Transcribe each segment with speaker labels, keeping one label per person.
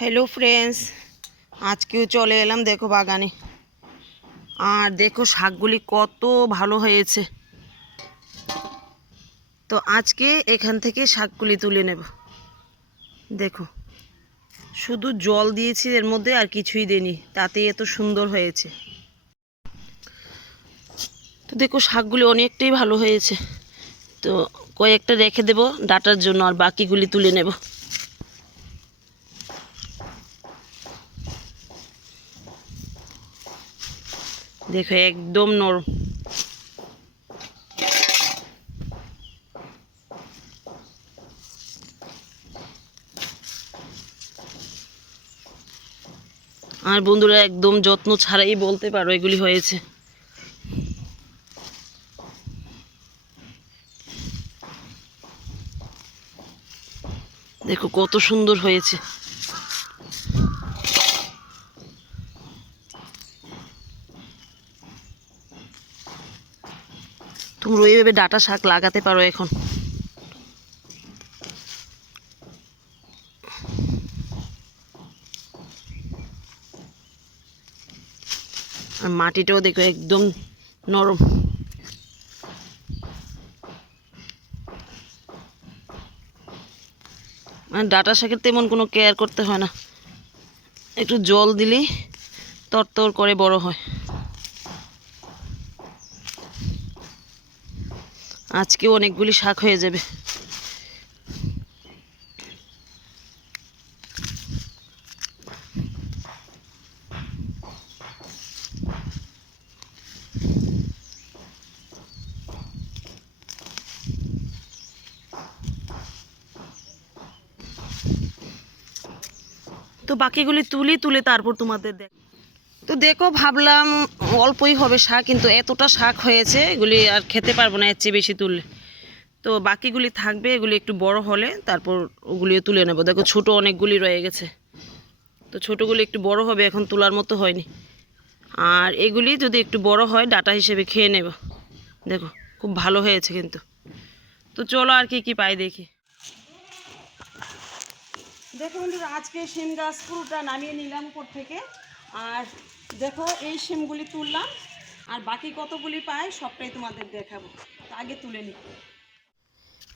Speaker 1: Hello friends আজকেও চলে এলাম, দেখো বাগানে। আর দেখো শাকগুলি কত ভালো হয়েছে। তো আজকে এখান থেকে শাকগুলি তুলে নেব। দেখো, শুধু জল দিয়েছি এর মধ্যে আর কিছুই দেনি তাতেই এত সুন্দর হয়েছে। তো দেখো শাকগুলি অনেকটাই ভালো হয়েছে। তো কয়েকটা রেখে দেব ডাটার জন্য, আর বাকিগুলি তুলে নেব। দেখো, একদম নরম। আর বন্ধুরা, একদম যত্ন ছাড়াই বলতে পারো, এগুলি হয়েছে। দেখো, কত সুন্দর হয়েছে। তোমরা ওইভাবে ডাটা শাক লাগাতে পারো এখন। আর মাটিটাও দেখো একদম নরম। মানে ডাটা শাকের তেমন কোনো কেয়ার করতে হয় না। একটু জল দিলেই তরতর করে বড় হয়। আজকেও অনেকগুলি শাক হয়ে যাবে। তো বাকিগুলি তুলি তুলে তারপর তোমাদের দেখ। তো দেখো ভাবলাম অল্পই হবে শাক, কিন্তু এতটা শাক হয়েছে, এগুলি আর খেতে পারব না এর চেয়ে বেশি তুললে। তো বাকিগুলি থাকবে, এগুলি একটু বড় হলে তারপর ওগুলিও তুলে নেব। দেখো ছোট অনেকগুলি রয়ে গেছে। তো ছোটোগুলি একটু বড় হবে, এখন তোলার মতো হয়নি। আর এগুলি যদি একটু বড় হয়, ডাটা হিসেবে খেয়ে নেব। দেখো, খুব ভালো হয়েছে কিন্তু। তো চলো আর কি কি পাই দেখি। দেখো বন্ধুরা, আজকে শিম গাছ পুরোটা নামিয়ে নিলাম উপর থেকে। আর দেখো, এই শিমগুলি তুললাম, আর বাকি কতগুলি পাই সবটাই তোমাদের দেখাবো। আগে তুলে নিই।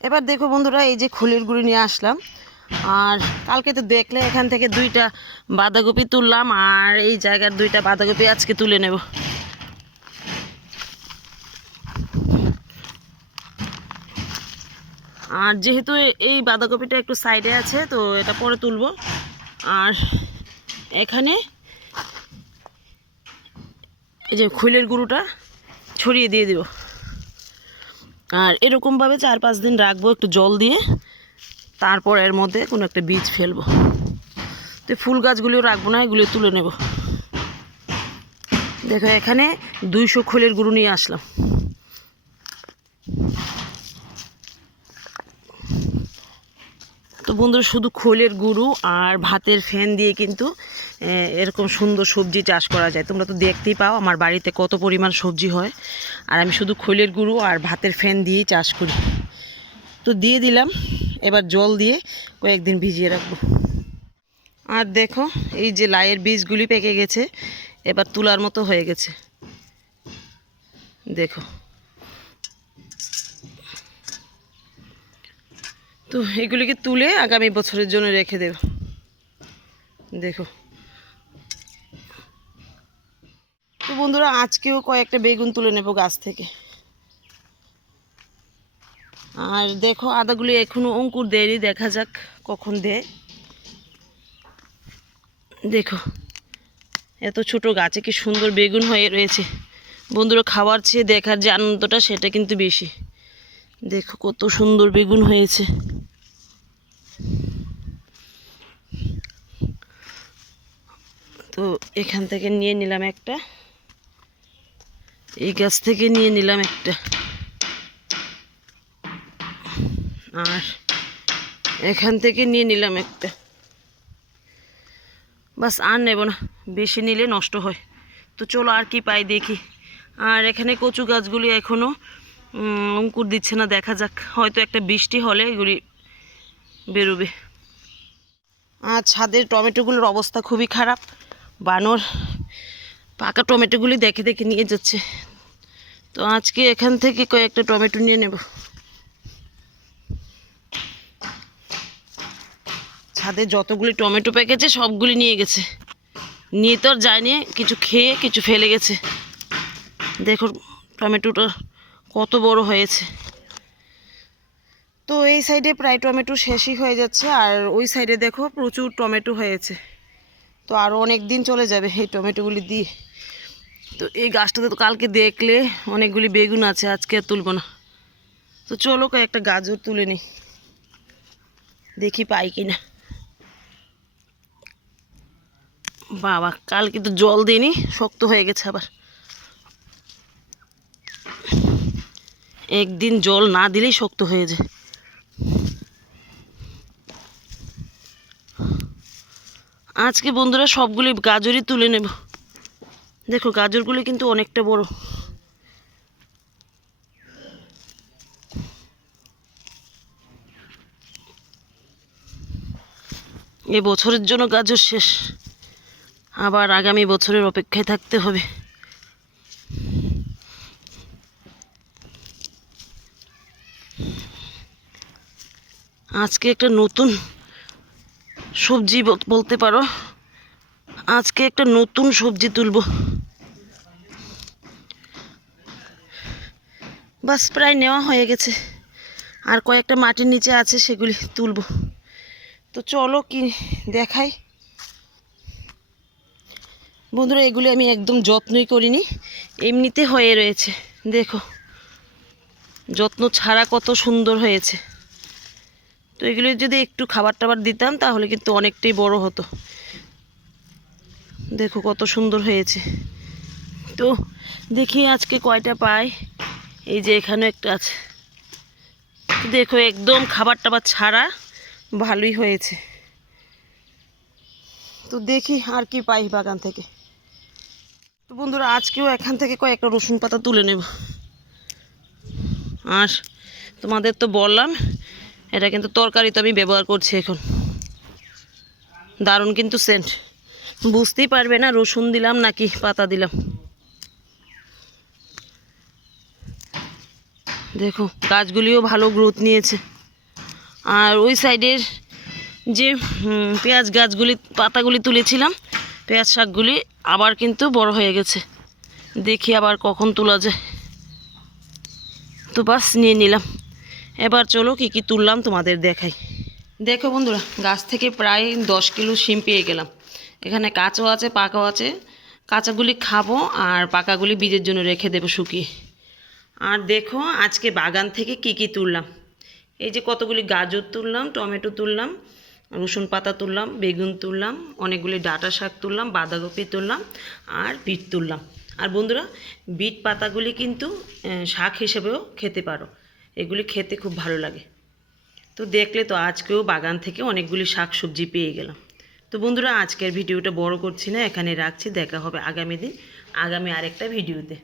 Speaker 1: এবার দেখো বন্ধুরা, এই যে খুলির গুঁড়ি নিয়ে আসলাম। আর কালকে তো দেখলে এখান থেকে দুইটা বাঁধাকপি তুললাম, আর এই জায়গার দুইটা বাঁধাকপি আজকে তুলে নেব। আর যেহেতু এই বাঁধাকপিটা একটু সাইডে আছে, তো এটা পরে তুলব। আর এখানে এই যে খৈলের গুঁড়োটা ছড়িয়ে দিয়ে দেব। আর এরকমভাবে চার পাঁচ দিন রাখব একটু জল দিয়ে। তারপর এর মধ্যে কোনো একটা বীজ ফেলব। তো ফুল গাছগুলিও রাখব না, এগুলো তুলে নেব। দেখো, এখানে দুইশো খোলের গুঁড়ো নিয়ে আসলাম। তো বন্ধুরা শুধু খোলের গুঁড়ো আর ভাতের ফ্যান দিয়ে কিন্তু এরকম সুন্দর সবজি চাষ করা যায়। তোমরা তো দেখতেই পাও আমার বাড়িতে কত পরিমাণ সবজি হয়। আর আমি শুধু খোলের গুঁড়ো আর ভাতের ফ্যান দিয়েই চাষ করি। তো দিয়ে দিলাম, এবার জল দিয়ে কয়েকদিন ভিজিয়ে রাখব। আর দেখো, এই যে লাইয়ের বীজগুলি পেকে গেছে, এবার তুলার মতো হয়ে গেছে। দেখো। তো এগুলিকে তুলে আগামী বছরের জন্য রেখে দেব। দেখো। তো বন্ধুরা, আজকেও কয়েকটা বেগুন তুলে নেব গাছ থেকে। আর দেখো, আদাগুলি এখনও অঙ্কুর দেয়নি, দেখা যাক কখন দেয়। দেখো, এত ছোট গাছে কি সুন্দর বেগুন হয়ে রয়েছে। বন্ধুরা, খাওয়ার চেয়ে দেখার যে আনন্দটা, সেটা কিন্তু বেশি। দেখো কত সুন্দর বেগুন হয়েছে। তো এখান থেকে নিয়ে নিলাম একটা। এই গাছ থেকে নিয়ে নিলাম একটা। আর এখান থেকে নিয়ে নিলাম একটা। বাস আর নেব না, বেশি নিলে নষ্ট হয়। তো চলো আর কি পাই দেখি। আর এখানে কচু গাছগুলি এখনও অঙ্কুর দিচ্ছে না, দেখা যাক। হয়তো একটা বৃষ্টি হলে এগুলি বেরোবে। আর ছাদের টমেটোগুলোর অবস্থা খুবই খারাপ। বানর পাকা টমেটোগুলি দেখে দেখে নিয়ে যাচ্ছে। তো আজকে এখান থেকে কয়েকটা টমেটো নিয়ে নেব। ছাদে যতগুলি টমেটো পেকেছে সবগুলি নিয়ে গেছে। নিয়ে তো আর যায়নি, কিছু খেয়ে, কিছু ফেলে গেছে। দেখো টমেটোটা কত বড় হয়েছে। তো এই সাইডে প্রায় টমেটো শেষই হয়ে যাচ্ছে, আর ওই সাইডে দেখো প্রচুর টমেটো হয়েছে। তো আরও অনেক দিন চলে যাবে এই টমেটোগুলি দিয়ে। তো এই গাছটাতে তো কালকে দেখলে অনেকগুলি বেগুন আছে, আজকে আর তুলবো না। তো চলো কয়েকটা গাজর তুলে নিই। দেখি পাই কি না বাবা, কালকে তো জল দিইনি, শক্ত হয়ে গেছে আবার। একদিন জল না দিলেই শক্ত হয়ে যায়। আজকে বন্ধুরা সবগুলি গাজরই তুলে নেব। দেখো, গাজরগুলি কিন্তু অনেকটা বড়। এ বছরের জন্য গাজর শেষ। আবার আগামী বছরের অপেক্ষায় থাকতে হবে। আজকে একটা নতুন সবজি বলতে পারো। আজকে একটা নতুন সবজি তুলব। বাস, প্রায় নেওয়া হয়ে গেছে। আর কয়েকটা মাটির নিচে আছে, সেগুলি তুলব। তো চলো কি দেখাই। বন্ধুরা, এগুলি আমি একদম যত্নই করিনি। এমনিতে হয়ে রয়েছে। দেখো, যত্ন ছাড়া কত সুন্দর হয়েছে। তো এগুলি যদি একটু খাবার টাবার দিতাম, তাহলে কিন্তু অনেকটাই বড় হতো। দেখো কত সুন্দর হয়েছে। তো দেখি আজকে কয়টা পাই। এই যে এখানে একটা আছে। দেখো একদম খাবার টাবার ছাড়া ভালোই হয়েছে। তো দেখি আর কি পাই বাগান থেকে। তো বন্ধুরা, আজকেও এখান থেকে কয়েকটা রসুন পাতা তুলে নেব। আর তোমাদের তো বললাম এটা কিন্তু তরকারিতে আমি ব্যবহার করছি এখন। দারুণ কিন্তু সেন্ট বুঝতেই পারবে না, রসুন দিলাম নাকি পাতা দিলাম। দেখো, গাছগুলিও ভালো গ্রোথ নিয়েছে। আর ওই সাইডের যে পেঁয়াজ গাছগুলি, পাতাগুলি তুলেছিলাম, পেঁয়াজ শাকগুলি আবার কিন্তু বড় হয়ে গেছে। দেখি আবার কখন তোলা যায়। তো বাস, নিয়ে নিলাম। এবার চলো কি কি তুললাম তোমাদের দেখাই। দেখো বন্ধুরা, গাছ থেকে প্রায় দশ কিলো শিম পেয়ে গেলাম। এখানে কাঁচও আছে, পাকাও আছে। কাঁচাগুলি খাব আর পাকাগুলি বীজের জন্য রেখে দেবো শুকিয়ে। আর দেখো আজকে বাগান থেকে কি কি তুললাম। এই যে কতগুলি গাজর তুললাম, টমেটো তুললাম, রসুন পাতা তুললাম, বেগুন তুললাম, অনেকগুলি ডাঁটা শাক তুললাম, বাঁধাকপি তুললাম আর বিট তুললাম। আর বন্ধুরা, বিট পাতাগুলি কিন্তু শাক হিসেবেও খেতে পারো। এগুলি খেতে খুব ভালো লাগে। তো দেখলে তো আজকেও বাগান থেকে অনেকগুলি শাক সবজি পেয়ে গেলাম। তো বন্ধুরা, আজকের ভিডিওটা বড় করছি না এখানে রাখছি। দেখা হবে আগামী দিন, আগামী আরেকটা ভিডিওতে।